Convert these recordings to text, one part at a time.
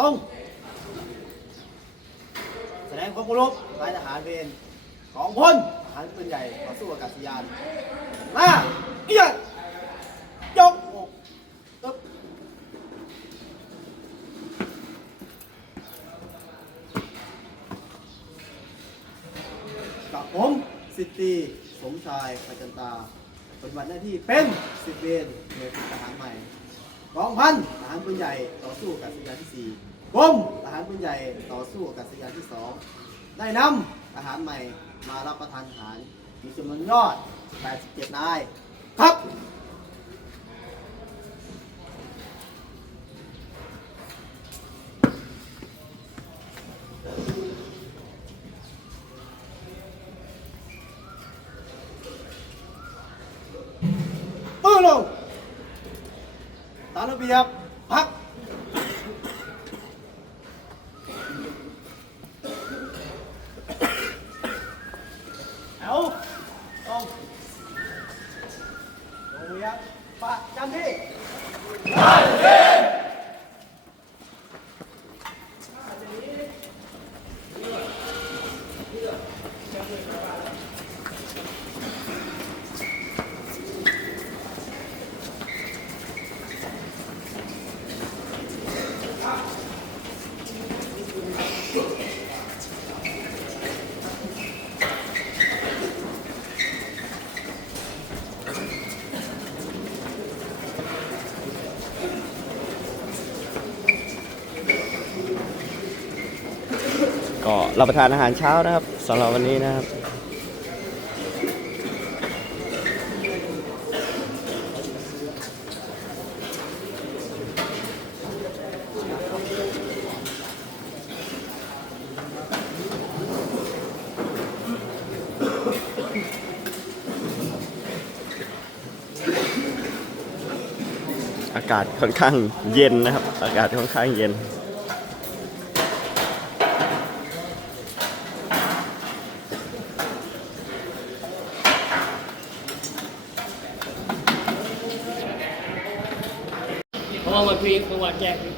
ตรงแสดงความเคารพนายทหารเวรของพลทหารปืนใหญ่ต่อสู้อากาศยานหน้าเอียดยกอกตึ๊บกับผมสิทธีสมชายประจันตาปฏิบัติหน้าที่เป็นสิบเวรหน่วยทหารใหม่กองพันทหารปืนใหญ่ต่อสู้อากาศยานที่สี่ กรมทหารปืนใหญ่ต่อสู้อากาศยานที่สองได้นำทหารใหม่มารับประทานอาหารมีจำนวนยอด 87 นาย ครับ ปื้อลงตามระเบียบ พักเอาตรงตรงเรียนประจำที่ ก็รับประทานอาหารเช้านะครับสำหรับวันนี้นะครับ อากาศค่อนข้างเย็นนะครับ อากาศค่อนข้างเย็น เพรา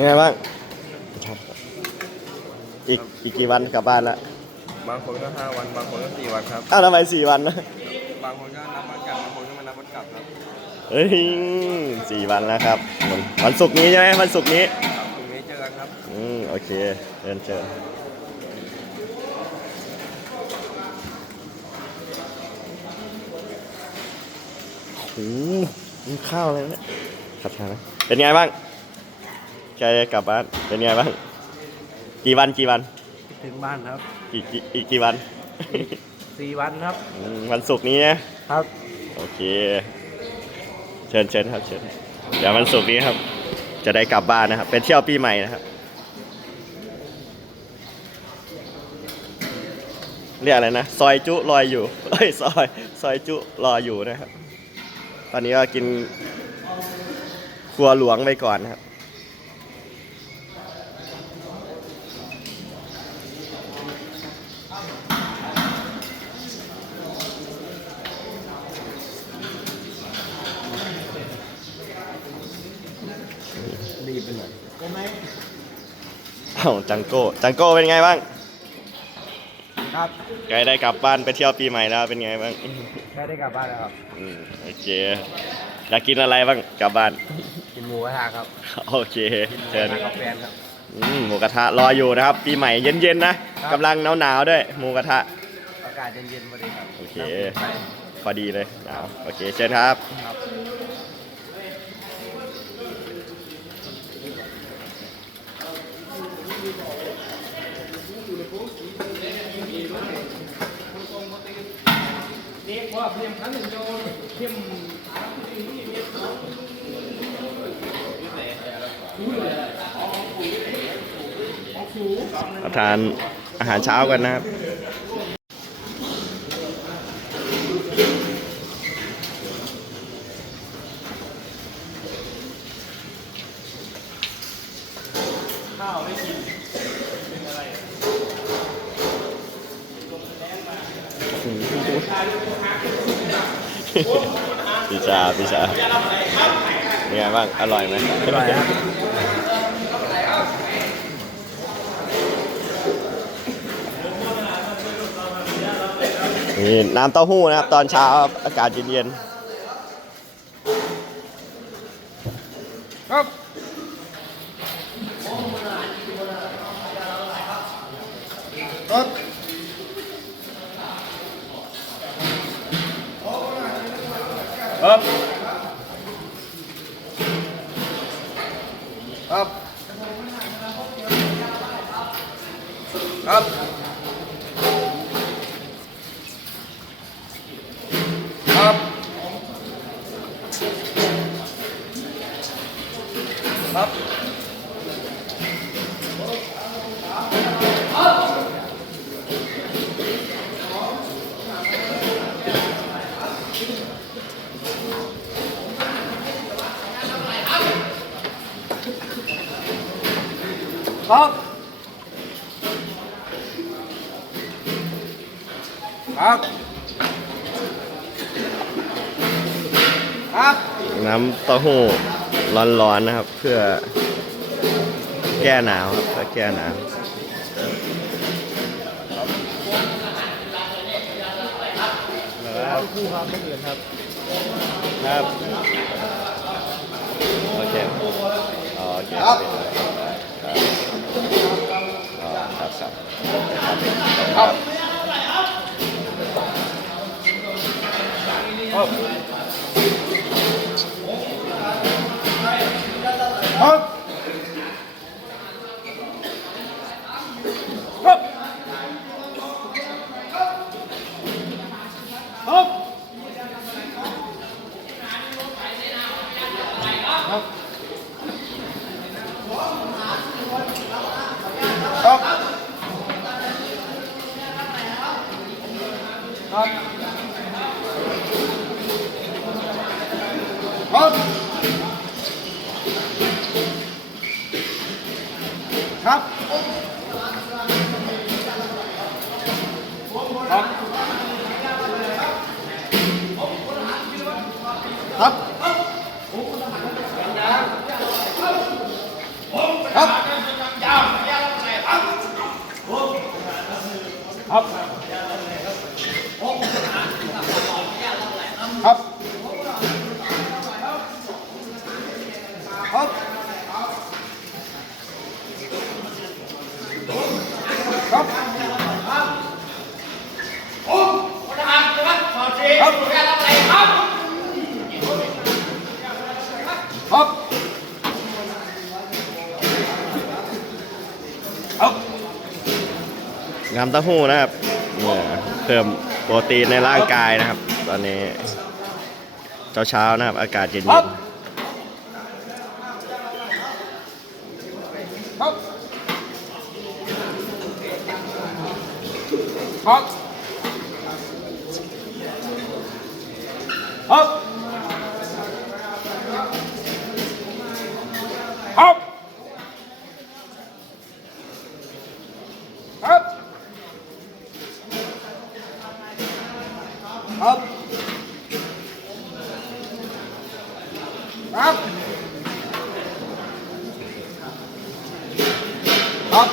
ยังไงบ้างอีกอีกกี่วันกลับบ้านละบางคนก็ห้าวัน บางคนก็สี่วันครับ อ้าวทำไมสี่วันนะบางคนก็นับวันกลับบางคนก็ไม่นับวันกลับครับเฮ้ยสี่วันแล้วครับ วันวันศุกร์นี้ใช่ไหมวันศุกร์นี้ครับพรุ่งนี้เจอกันครับ อืมโอเคเชิญเชิญโอ้โหนี่ข้าวเลยนะขัดทานนะเป็นไงบ้าง ใกล้จะกลับบ้านเป็นไงบ้าง กี่วันกี่วันถึงบ้านครับกี่กี่อีกกี่วันสี่วันครับอืมวันศุกร์นี้นะครับโอเค เชิญเชิญครับเชิญเดี๋ยววันศุกร์นี้ครับ จะได้กลับบ้านนะครับ เป็นเที่ยวปีใหม่นะครับเรียกอะไรนะซอยจุลอยอยู่เอ้ยซอยซอยจุรออยู่นะครับ ตอนนี้ก็กินครัวหลวงไปก่อนนะครับ รี บไปหน่อยเอ้าจังโก้จังโก้เป็นไงบ้างครับใกล้ได้กลับบ้านไปเที่ยวปีใหม่แล้วเป็นไงบ้างแค่ได้กลับบ้านแล้วครับอืมโอเคอยากกินอะไรบ้างกลับบ้าน กินหมูกระทะครับโอเคเชิญกับแฟนครับอืมหมูกระทะรออยู่นะครับ ปีใหม่เย็นๆนะครับกำลังหนาวๆด้วยหมูกระทะอากาศเย็นๆพอดีครับโอเคพอดีเลยหนาวโอเคเชิญครับ ว่าเพียงขันโยนเพีมทานอาหารเช้ากันนะครับ พิชาพิชาเป็นไงบ้าง อร่อยไหมอร่อยครับนี่น้ำเต้าหู้นะครับ ตอนเช้าครับอากาศเย็นค Hop. ครับ ครับๆน้ำเต้าหู้ร้อนๆนะครับ เพื่อแก้หนาวครับเพื่อแก้หนาวครับคู่ครับไม่เกินครับ ครับโอเคอ๋อโอเคครับครับอ๋อครับครับ Hop. Hop. ครับ ครับ ครับ ครับ ครับ ครับครับครับครับครับครับ น้ำเต้าหู้นะครับเนี่ยเพิ่มโปรตีนในร่างกายนะครับ ตอนนี้ เช้าๆนะครับ อากาศเย็นครับๆ ครับครับครับครับครับครับครับ ครับ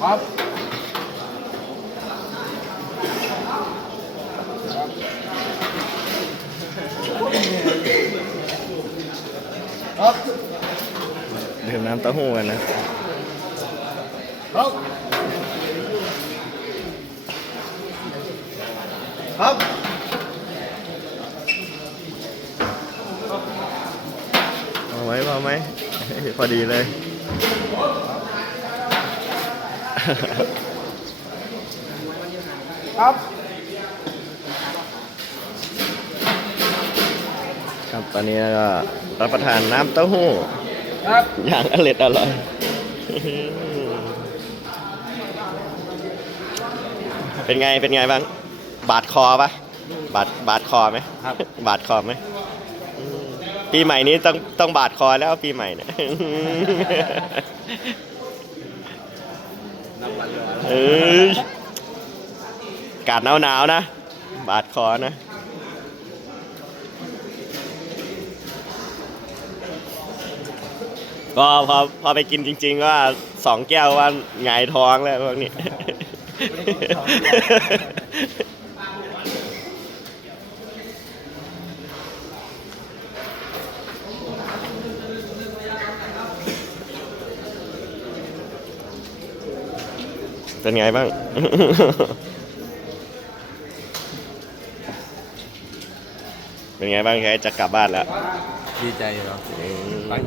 ครับ ครับดื่มน้ำเต้าหู้กันนะครับครับเอาไว้เอาไหมพอดีเลยครับ ครับ ตอนนี้ก็รับประทานน้ำเต้าหู้ครับอย่างอร่อยอร่อยเป็นไงเป็นไงบ้าง บาดคอปะบาดบาดคอไหมครับ บาดคอไหมอืมปีใหม่นี้ต้องต้องบาดคอแล้วปีใหม่เนี่ยน้ำมันร้อนเอ้ยอากาศหนาวหนาวๆนะ บาดคอนะ ก็พอพอไปกินจริง ๆ ว่าสองแก้วว่าหงายท้องแล้วพวกนี้ เป็นไงบ้าง เป็นไงบ้างแกจะกลับบ้านแล้ว ดีใจเนาะอืมตั้ง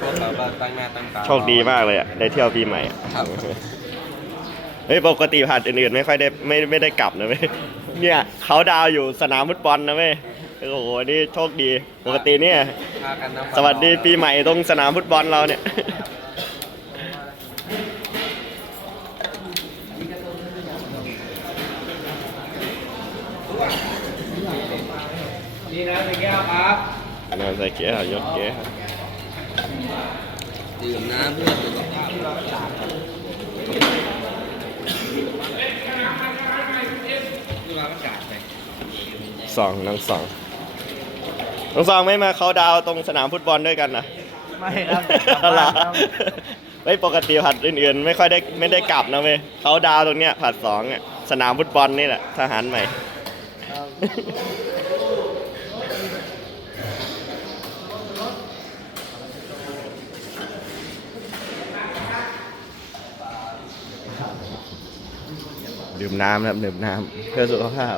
พวกเราก็ตั้งหน้าตั้งตาโชคดีมากเลยอะได้เที่ยวปีใหม่อะครับเฮ้ยปกติผ่านอื่นๆไม่ค่อยได้ไม่ไม่ได้กลับนะเว้ยเนี่ยเขาดาวอยู่สนามฟุตบอลนะเว้ยโอ้โหนี่โชคดีปกติเนี่ย พากันน้ำสวัสดีปีใหม่ตรงสนามฟุตบอลเราเนี่ย นี่นะเป็นแก้วครับอันนั้นใส่เกียร์ยกเกียร์ ดื่มน้ำเพื่อสุขภาพนี่มาประกาศไปสองน้องสองน้องสองไม่มาเขาดาวตรงสนามฟุตบอลด้วยกันนะไม่ครับเหรอเฮ้ยปกติผัดอื่นๆ ไม่ค่อยได้ไม่ได้กลับนะเว้ยเขาดาวตรงเนี้ยผัดสองอะสนามฟุตบอลนี่แหละทหารใหม่ ดื่มน้ำนะครับดื่มน้ำเพื่อสุขภาพ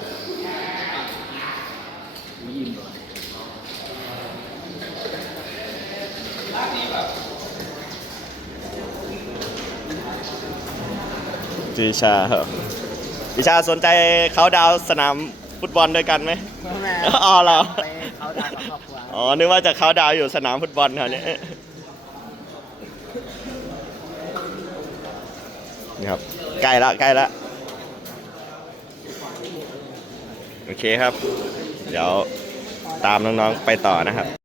จีชาครับจีชาสนใจเขาดาวน์สนามฟุตบอลด้วยกันไหมแม่อ๋อเหรอไปเขาดาวกับครอบครัวอ๋อ นึกว่าจะเขาดาวน์อยู่สนามฟุตบอลแถวนี้นี่ครับใกล้ละใกล้ละ โอเคครับ เดี๋ยวตามน้องๆไปต่อนะครับ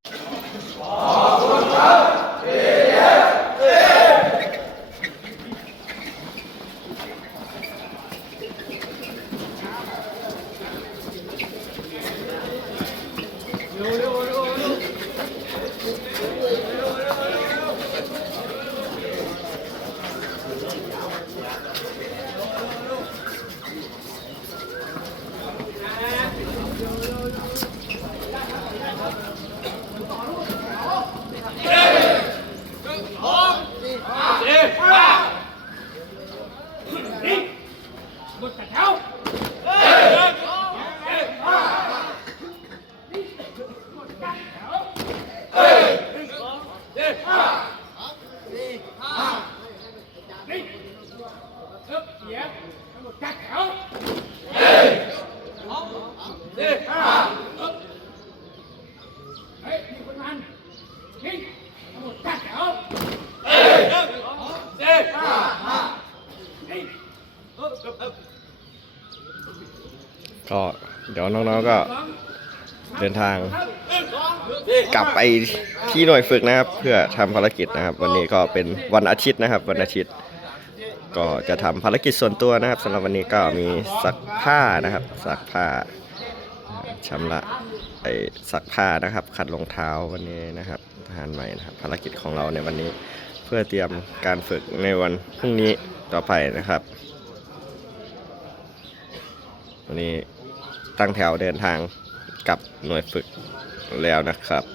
ก็เดี๋ยวน้องๆก็เดินทางกลับไปที่หน่วยฝึกนะครับ เพื่อทำภารกิจนะครับ วันนี้ก็เป็นวันอาทิตย์นะครับ วันอาทิตย์ ก็จะทำภารกิจส่วนตัวนะครับสำหรับวันนี้ก็มีซักผ้านะครับซักผ้าชำระไอ้ซักผ้านะครับ ขัดรองเท้าวันนี้นะครับทหารใหม่นะครับ ภารกิจของเราในวันนี้เพื่อเตรียมการฝึกในวันพรุ่งนี้ต่อไปนะครับวันนี้ ตั้งแถวเดินทางกับหน่วยฝึกแล้วนะครับ